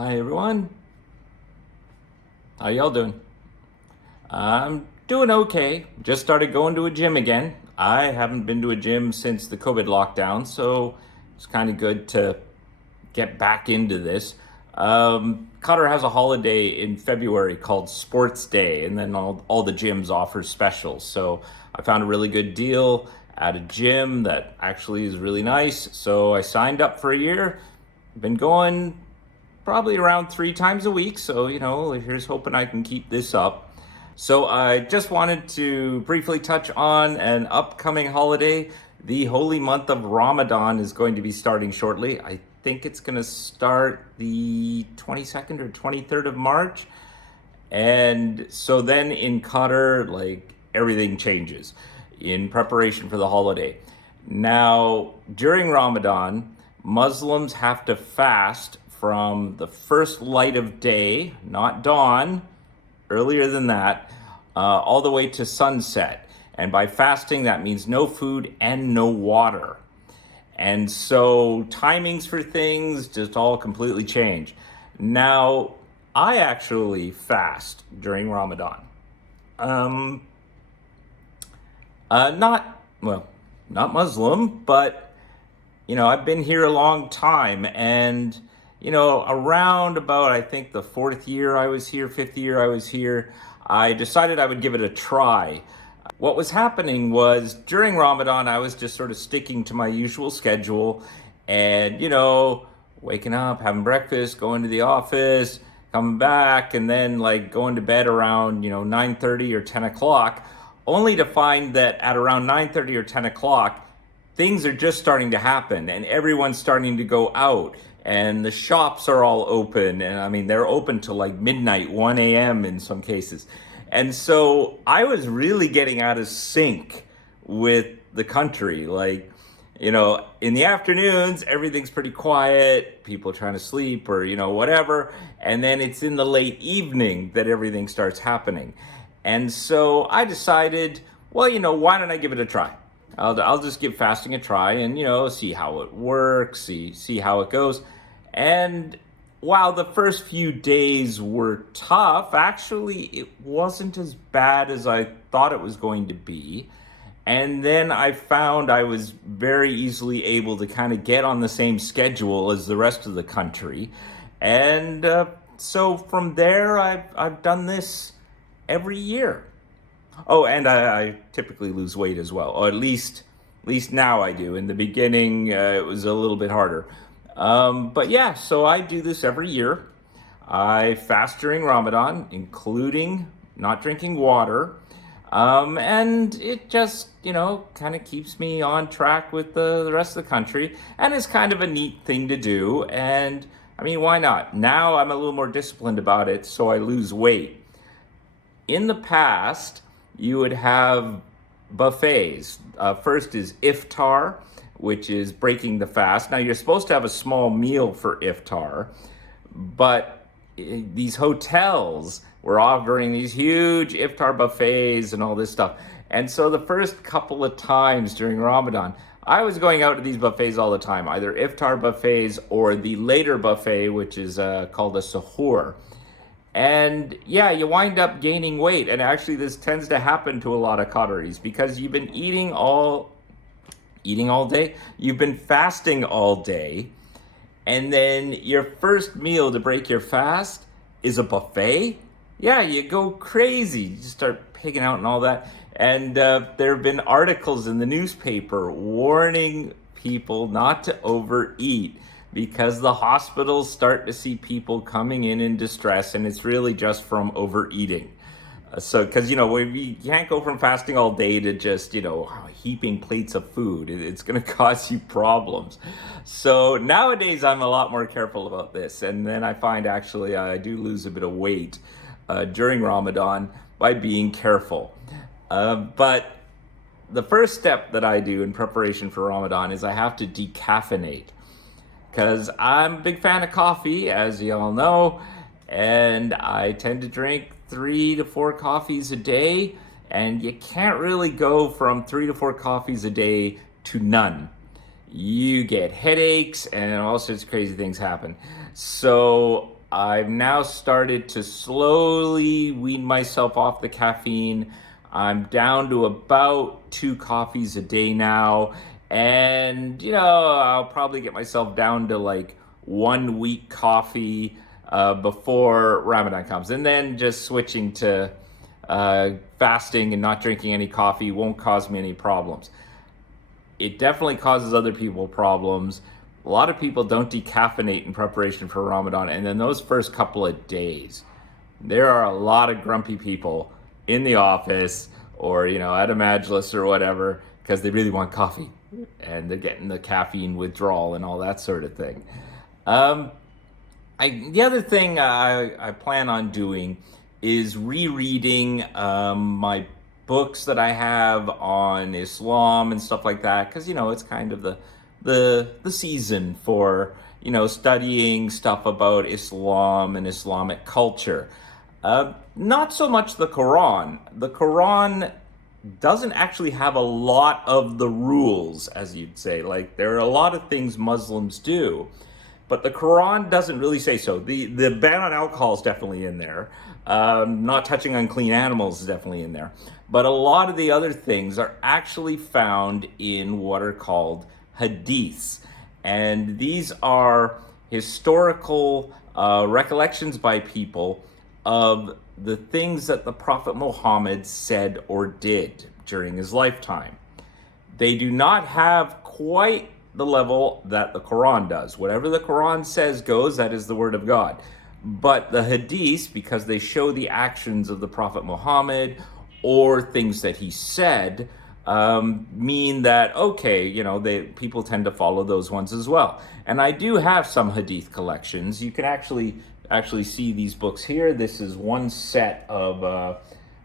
Hi everyone. How y'all doing? I'm doing okay. Just started going to a gym again. I haven't been to a gym since the COVID lockdown, so it's kind of good to get back into this. Qatar has a holiday in February called Sports Day, and then all the gyms offer specials. So I found a really good deal at a gym that actually is really nice. So I signed up for a year. Been going probably around 3 times a week. So, here's hoping I can keep this up. So, I just wanted to briefly touch on an upcoming holiday. The holy month of Ramadan is going to be starting shortly. I think it's going to start the 22nd or 23rd of March. And so then in Qatar, like everything changes in preparation for the holiday. Now, during Ramadan, Muslims have to fast from the first light of day, not dawn, earlier than that, all the way to sunset. And by fasting, that means no food and no water. And so timings for things just all completely change. Now, I actually fast during Ramadan. Um, not Muslim, but I've been here a long time, and around about, I think, the fourth year I was here, fifth year I was here, I decided I would give it a try. What was happening was during Ramadan, I was just sort of sticking to my usual schedule and, waking up, having breakfast, going to the office, coming back, and then like going to bed around, 9:30 or 10 o'clock, only to find that at around 9:30 or 10 o'clock, things are just starting to happen and everyone's starting to go out and the shops are all open. And I mean, they're open till like midnight, 1 a.m. in some cases. And so I was really getting out of sync with the country. Like, in the afternoons, everything's pretty quiet, people trying to sleep or, whatever. And then it's in the late evening that everything starts happening. And so I decided, well, why don't I give it a try? I'll just give fasting a try and, see how it works, see how it goes. And while the first few days were tough, actually, it wasn't as bad as I thought it was going to be. And then I found I was very easily able to kind of get on the same schedule as the rest of the country. And so from there, I've done this every year. Oh, and I typically lose weight as well, or at least now I do. In the beginning, it was a little bit harder. But yeah, so I do this every year. I fast during Ramadan, including not drinking water. And it just, kind of keeps me on track with the rest of the country. And it's kind of a neat thing to do. And I mean, why not? Now I'm a little more disciplined about it, so I lose weight. In the past, you would have buffets. First is iftar, which is breaking the fast. Now, you're supposed to have a small meal for iftar, but these hotels were offering these huge iftar buffets and all this stuff. And so the first couple of times during Ramadan, I was going out to these buffets all the time, either iftar buffets or the later buffet, which is called a suhoor. And yeah, you wind up gaining weight. And actually, this tends to happen to a lot of Qataris because you've been eating all day, you've been fasting all day, and then your first meal to break your fast is a buffet. Yeah, you go crazy. You just start pigging out and all that. And there have been articles in the newspaper warning people not to overeat, because the hospitals start to see people coming in distress, and it's really just from overeating. So, because, you can't go from fasting all day to just, heaping plates of food. It's going to cause you problems. So nowadays, I'm a lot more careful about this. And then I find actually I do lose a bit of weight during Ramadan by being careful. But the first step that I do in preparation for Ramadan is I have to decaffeinate. Because I'm a big fan of coffee, as you all know, and I tend to drink 3 to 4 coffees a day, and you can't really go from 3 to 4 coffees a day to none. You get headaches and all sorts of crazy things happen. So I've now started to slowly wean myself off the caffeine. I'm down to about 2 coffees a day now. And, I'll probably get myself down to like 1 week coffee before Ramadan comes. And then just switching to fasting and not drinking any coffee won't cause me any problems. It definitely causes other people problems. A lot of people don't decaffeinate in preparation for Ramadan, and then those first couple of days, there are a lot of grumpy people in the office or at a majlis or whatever because they really want coffee and they're getting the caffeine withdrawal and all that sort of thing. The other thing I plan on doing is rereading my books that I have on Islam and stuff like that, because it's kind of the season for studying stuff about Islam and Islamic culture. Not so much the Quran. The Quran doesn't actually have a lot of the rules, as you'd say. Like, there are a lot of things Muslims do, but the Quran doesn't really say so. The ban on alcohol is definitely in there. Not touching unclean animals is definitely in there. But a lot of the other things are actually found in what are called hadiths. And these are historical recollections by people of the things that the Prophet Muhammad said or did during his lifetime. They do not have quite the level that the Quran does. Whatever the Quran says goes, that is the word of God. But the hadiths, because they show the actions of the Prophet Muhammad or things that he said, mean that, okay, people tend to follow those ones as well. And I do have some hadith collections. You can actually see these books here. This is one set of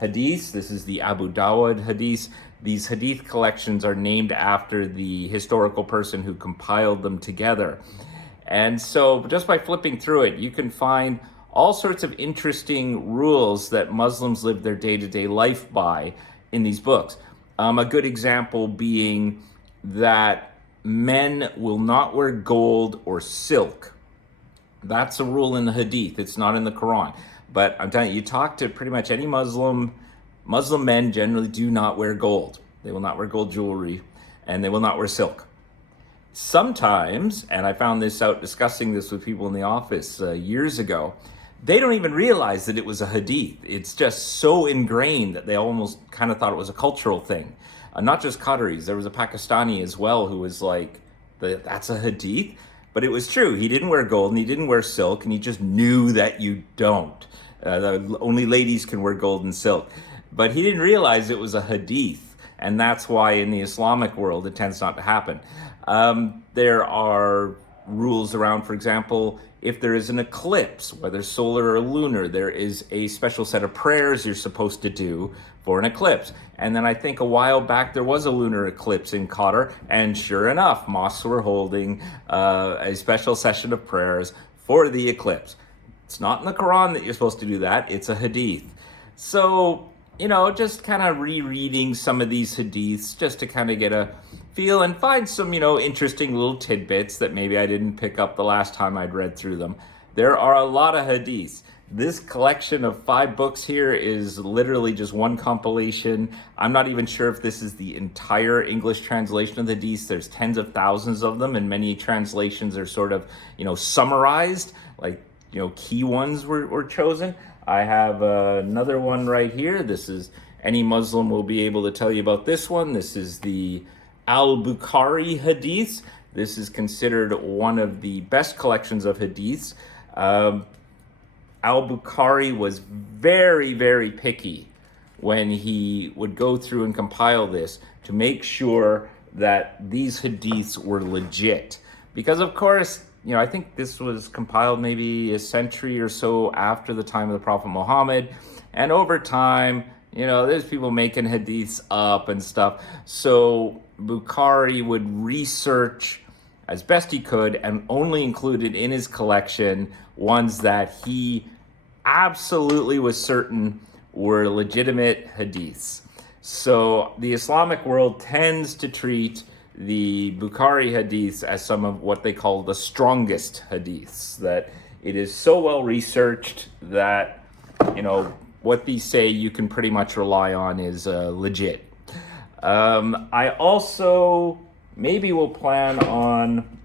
hadiths. This is the Abu Dawud hadiths. These hadith collections are named after the historical person who compiled them together. And so just by flipping through it, you can find all sorts of interesting rules that Muslims live their day-to-day life by in these books. A good example being that men will not wear gold or silk. That's a rule in the hadith. It's not in the Quran. But I'm telling you, you talk to pretty much any Muslim men generally do not wear gold. They will not wear gold jewelry, and they will not wear silk. Sometimes, and I found this out discussing this with people in the office years ago, they don't even realize that it was a hadith. It's just so ingrained that they almost kind of thought it was a cultural thing. Not just Qataris. There was a Pakistani as well who was like, that's a hadith? But it was true. He didn't wear gold and he didn't wear silk, and he just knew that you don't. Only ladies can wear gold and silk. But he didn't realize it was a hadith, and that's why in the Islamic world it tends not to happen. There are rules around, for example, if there is an eclipse, whether solar or lunar, there is a special set of prayers you're supposed to do for an eclipse. And then I think a while back there was a lunar eclipse in Qatar, and sure enough, mosques were holding a special session of prayers for the eclipse. It's not in the Quran that you're supposed to do that, it's a hadith. So, just kind of rereading some of these hadiths just to kind of get a feel and find some, interesting little tidbits that maybe I didn't pick up the last time I'd read through them. There are a lot of hadiths. This collection of 5 books here is literally just one compilation. I'm not even sure if this is the entire English translation of the hadiths. There's tens of thousands of them, and many translations are sort of, summarized, like, key ones were chosen. I have another one right here. This is, any Muslim will be able to tell you about this one. This is the Al-Bukhari hadiths. This is considered one of the best collections of hadiths. Al-Bukhari was very, very picky when he would go through and compile this to make sure that these hadiths were legit. Because, of course, I think this was compiled maybe a century or so after the time of the Prophet Muhammad. And over time, there's people making hadiths up and stuff. So Bukhari would research as best he could and only included in his collection ones that he absolutely was certain were legitimate hadiths. So the Islamic world tends to treat the Bukhari hadiths as some of what they call the strongest hadiths, that It is so well researched that, what these say you can pretty much rely on is legit. I also maybe will plan on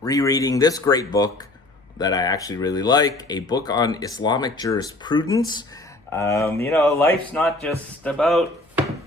rereading this great book that I actually really like, a book on Islamic jurisprudence. Life's not just about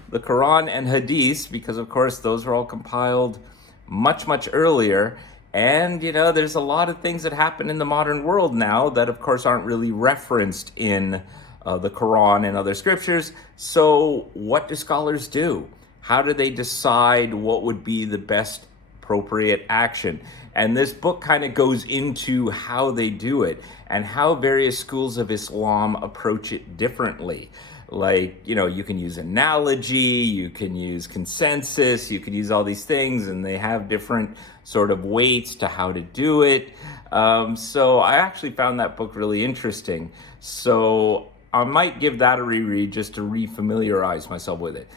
the Quran and Hadith, because of course those were all compiled much, much earlier. And, there's a lot of things that happen in the modern world now that of course aren't really referenced in the Quran and other scriptures. So what do scholars do? How do they decide what would be the best appropriate action? And this book kind of goes into how they do it and how various schools of Islam approach it differently. Like, you can use analogy, you can use consensus, you can use all these things, and they have different sort of weights to how to do it. So I actually found that book really interesting. So I might give that a reread just to refamiliarize myself with it.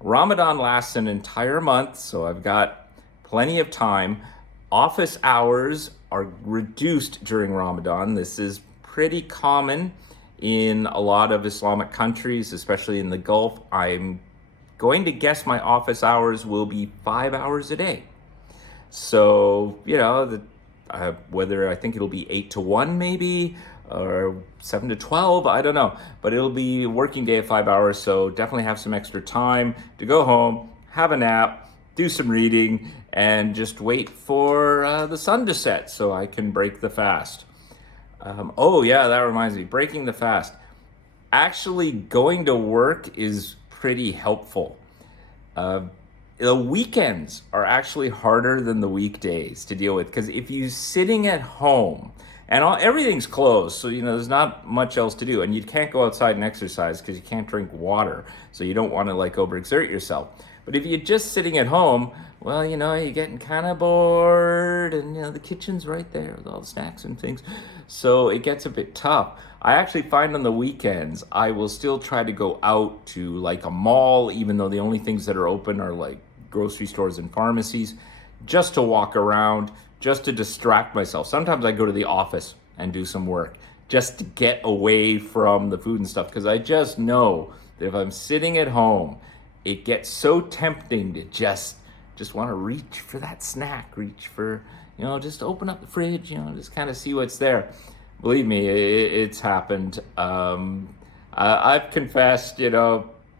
Ramadan lasts an entire month, so I've got plenty of time. Office hours are reduced during Ramadan. This is pretty common in a lot of Islamic countries, especially in the Gulf. I'm going to guess my office hours will be 5 hours a day. So, whether I think it'll be 8 to 1 maybe, or 7 to 12, I don't know. But it'll be a working day of 5 hours, so definitely have some extra time to go home, have a nap, do some reading, and just wait for the sun to set so I can break the fast. That reminds me, breaking the fast. Actually, going to work is pretty helpful. The weekends are actually harder than the weekdays to deal with, because if you're sitting at home and everything's closed, so there's not much else to do, and you can't go outside and exercise because you can't drink water, so you don't want to overexert yourself. But if you're just sitting at home, well, you're getting kind of bored, and the kitchen's right there with all the snacks and things, so it gets a bit tough. I actually find on the weekends I will still try to go out to a mall, even though the only things that are open are grocery stores and pharmacies, just to walk around, just to distract myself. Sometimes I go to the office and do some work just to get away from the food and stuff, because I just know that if I'm sitting at home, it gets so tempting to just want to reach for that snack, reach for, just open up the fridge, just kind of see what's there. Believe me, it's happened. I've confessed,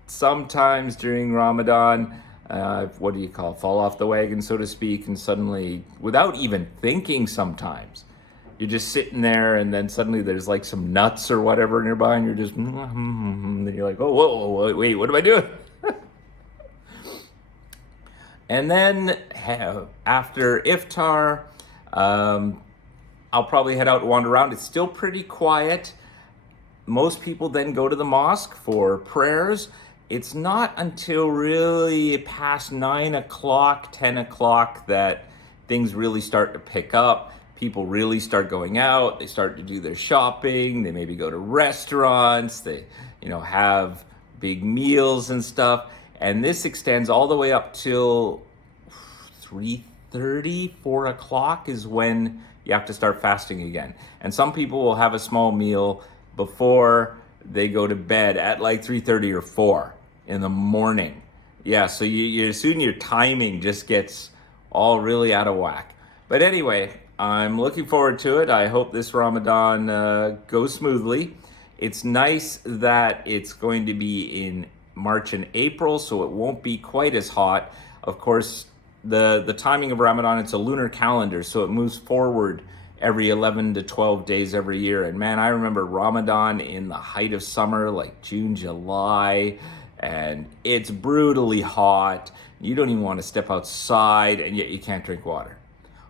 sometimes during Ramadan, fall off the wagon, so to speak, and suddenly, without even thinking sometimes, you're just sitting there, and then suddenly there's some nuts or whatever nearby, and you're just, and then you're like, oh, whoa, wait, what am I doing? And then after iftar, I'll probably head out and wander around. It's still pretty quiet. Most people then go to the mosque for prayers. It's not until really past 9 o'clock, 10 o'clock that things really start to pick up. People really start going out. They start to do their shopping. They maybe go to restaurants. They, have big meals and stuff. And this extends all the way up till 3:30, 4 o'clock is when you have to start fasting again. And some people will have a small meal before they go to bed at 3:30 or 4 in the morning. Yeah, so you soon your timing just gets all really out of whack. But anyway, I'm looking forward to it. I hope this Ramadan goes smoothly. It's nice that it's going to be in March and April, so it won't be quite as hot. Of course, the timing of Ramadan, it's a lunar calendar, so it moves forward every 11 to 12 days every year. And man, I remember Ramadan in the height of summer, June, July, and it's brutally hot. You don't even want to step outside, and yet you can't drink water.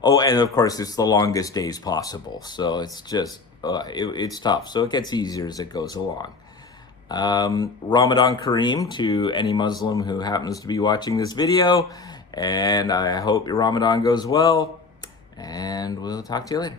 Oh, and of course, it's the longest days possible, so it's just, it's tough. So it gets easier as it goes along. Ramadan Kareem to any Muslim who happens to be watching this video, and I hope your Ramadan goes well, and we'll talk to you later.